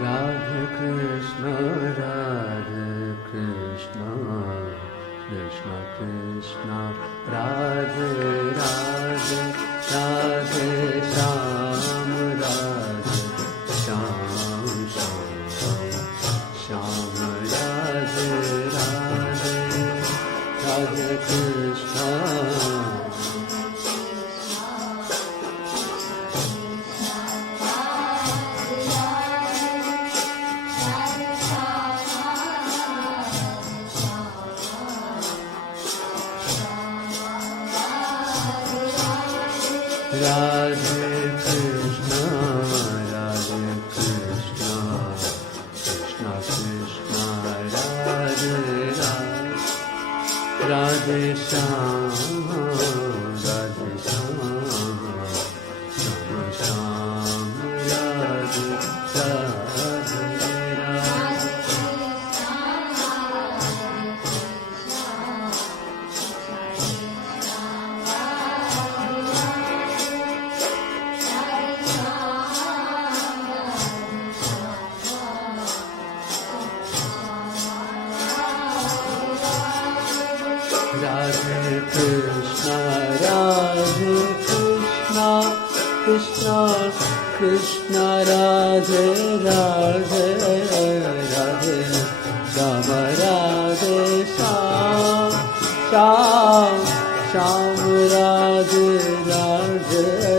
Radhe Krishna, Radhe Krishna, Krishna Krishna, Radhe Radhe, Radhe Shyam, Radhe Shyam, Shyam, Shyam, Radhe Radhe, Radhe Krishna. Radhe Krishna, Radhe Krishna, Krishna Krishna, Radhe Radhe, Radhe Shyam, Radhe Shyam, Shyam Shyam, Radhe Radhe Radhe.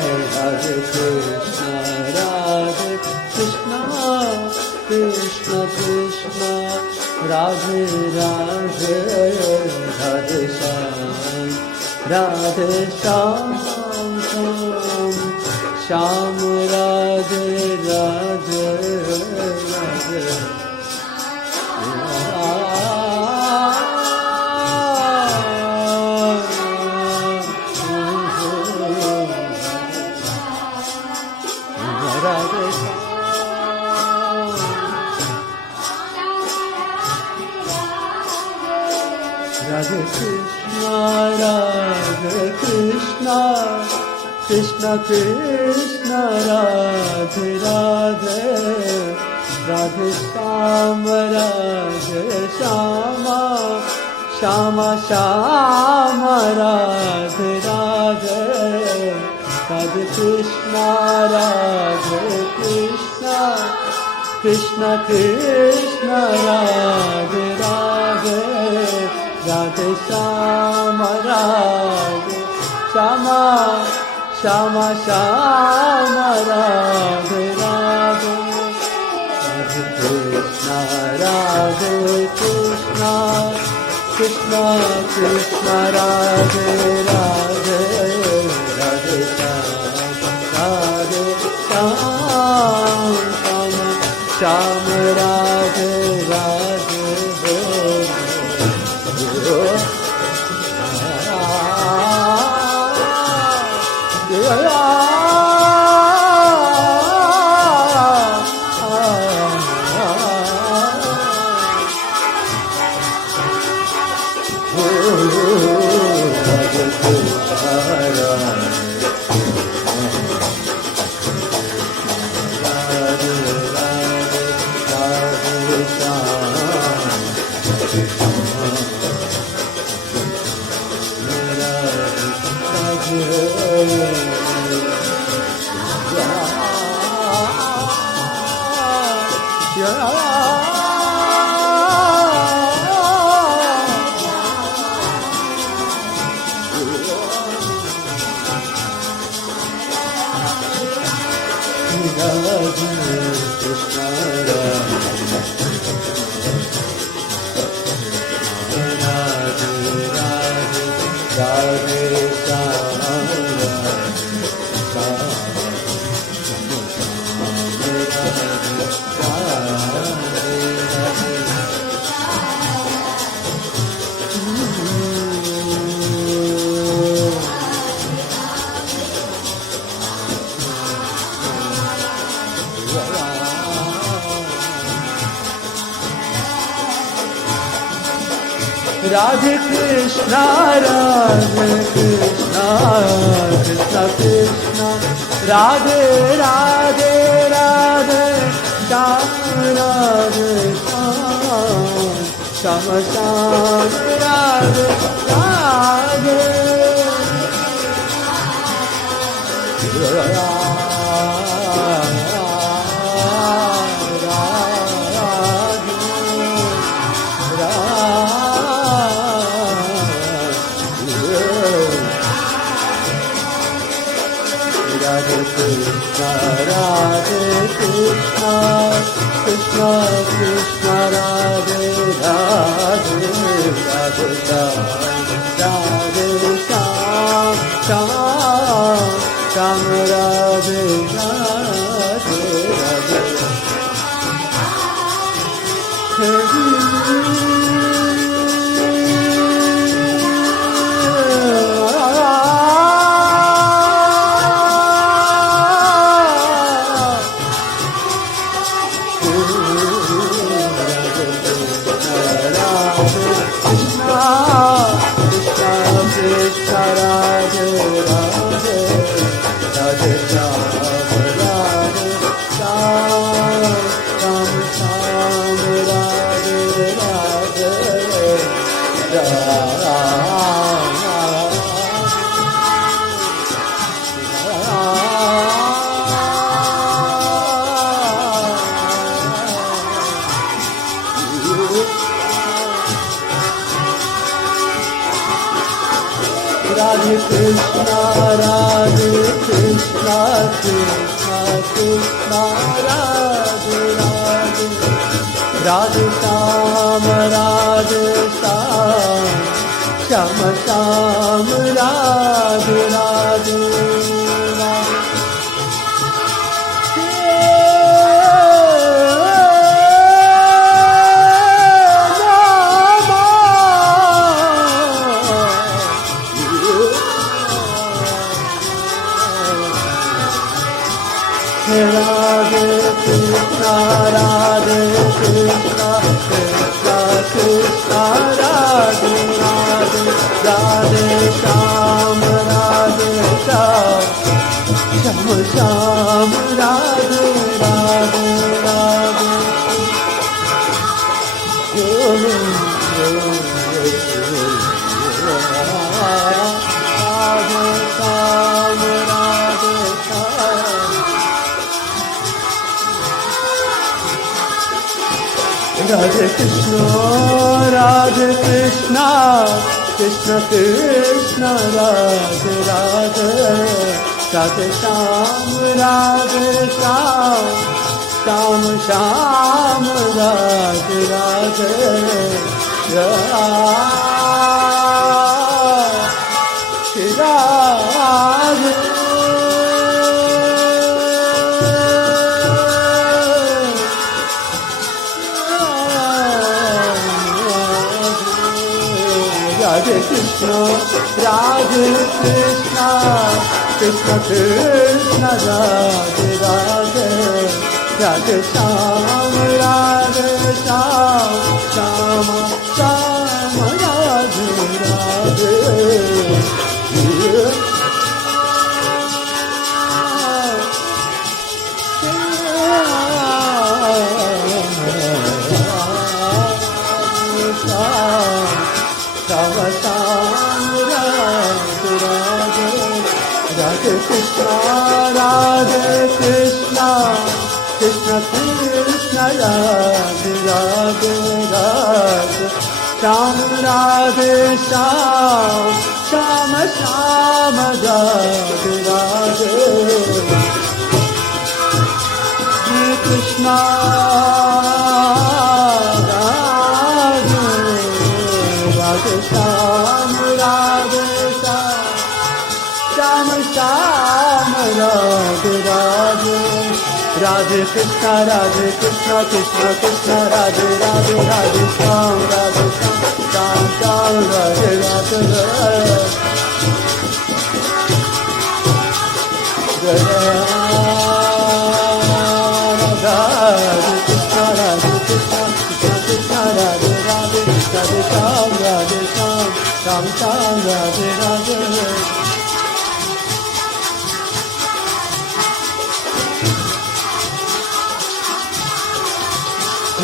Radhe Krishna, Radhe Krishna, Krishna Krishna, Radhe Radhe, Radhe Rama, Radhe Shyam, Shyam Shyam, Radhe Radhe, Radhe Radhe Krishna, Radhe Krishna, Krishna Krishna, Radhe Radhe, Radhe Shyam, Radhe Shyam, Shyam Shyam, Radhe Radhe, Radhe Radhe Krishna, Radhe Krishna, Krishna Krishna, Radhe Radhe, Radhe Shyam, Radhe Shyama, Shyama Shyama, Radhe Radhe, Radhe Krishna, Radhe Krishna, Krishna Krishna, Radhe Radhe, Radhe Shyama, Radhe Shyama, Shyama Shyama, Radhe Radhe, Radhe Krishna, Radhe Krishna, Krishna Krishna, Radhe Radhe, Radhe Shyama, Radhe Shyama, Shyama, Radhe Radhe. Radhe Krishna, Radhe Krishna, Krishna Krishna, Radhe Radhe, Radhe Sham, Radhe Sham, Sham Sham, Radhe Radhe. Radhe Krishna, Radhe Krishna, Krishna Krishna, Radhe Radhe, Radhe Sham, Radhe Sham, Sham Sham, Radhe Radhe, Radhe Radhe Krishna, Radhe Krishna, Krishna Krishna, Radhe Radhe, Radhe Sham, Radhe Sham, Sham Sham, Radhe Radhe, Radhe Krishna, Radhe Krishna, Krishna Krishna, Radhe Radhe, Radhe Sham, Radhe Sham, Sham Sham, Radhe Radhe, Radhe Radhe Krishna, Radhe Krishna, Krishna Krishna, Radhe Radhe, Radhe Sham, Radhe Sham, Sham Sham, Radhe Radhe, Radhe Radhe Krishna, Radhe Krishna, Krishna Krishna, Radhe Radhe, Radhe Sham, Radhe Sham, Sham Sham, Radhe Radhe. Radhe Krishna, Radhe Krishna, Krishna Krishna, Radhe Radhe, Radhe Sham, Radhe Sham, Sham Sham, Radhe Radhe. Hare Krishna, Radhe Radhe Sham, Radhe Sham, Sham Sham, Radhe Radhe. Radhe Krishna, Radhe Krishna, Krishna Krishna, Radhe Radhe, Radhe Sham, Sham Sham, Radhe Radhe. Radhe Krishna, Radhe Krishna, Krishna Krishna, Radhe Radhe, Radhe Sham, Radhe Sham Sham Radhe Radhe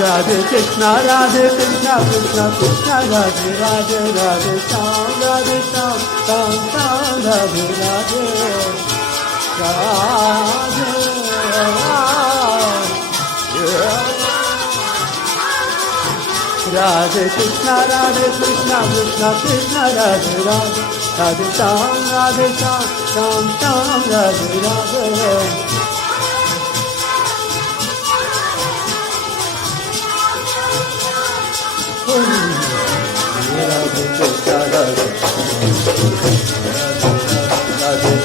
Radhe Krishna Krishna Krishna Radhe Radhe Radhe Sham Radhe Sham Sham Sham Radhe Radhe Radhe Radhe Krishna Krishna Krishna Radhe Radhe Radhe Sham Sham Sham Radhe Radhe Radhe Krishna Radhe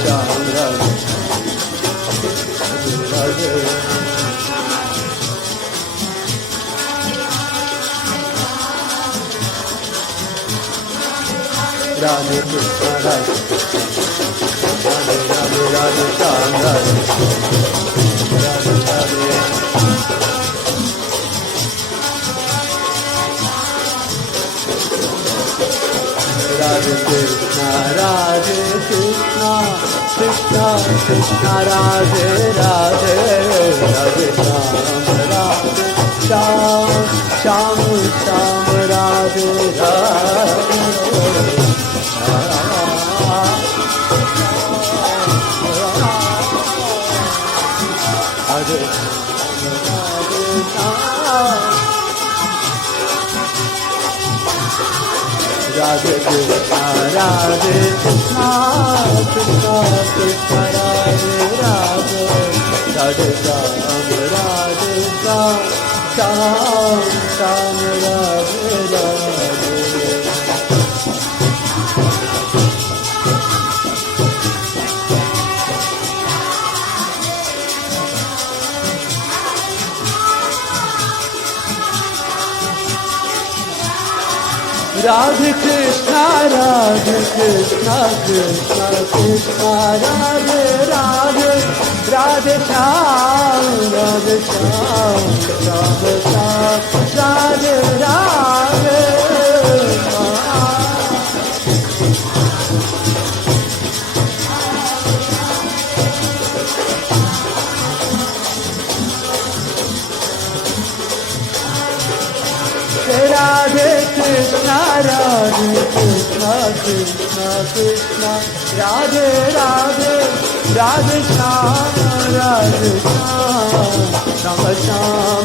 Sham Radhe Radhe Radhe Krishna Radhe Radhe Radhe Sham Radhe Radhe Radhe Radhe Krishna Krishna Krishna Radhe Radhe Radhe Sham Sham Sham Radhe Radhe Radhe Krishna Krishna Krishna Radhe Radhe Radhe Sham Radhe Sham Sham Sham Radhe Radhe Radhe Krishna Krishna Krishna Radhe Radhe Radhe Sham Sham Radhe Radhe Radhe Krishna Krishna Krishna Radhe Radhe Radhe Sham Sham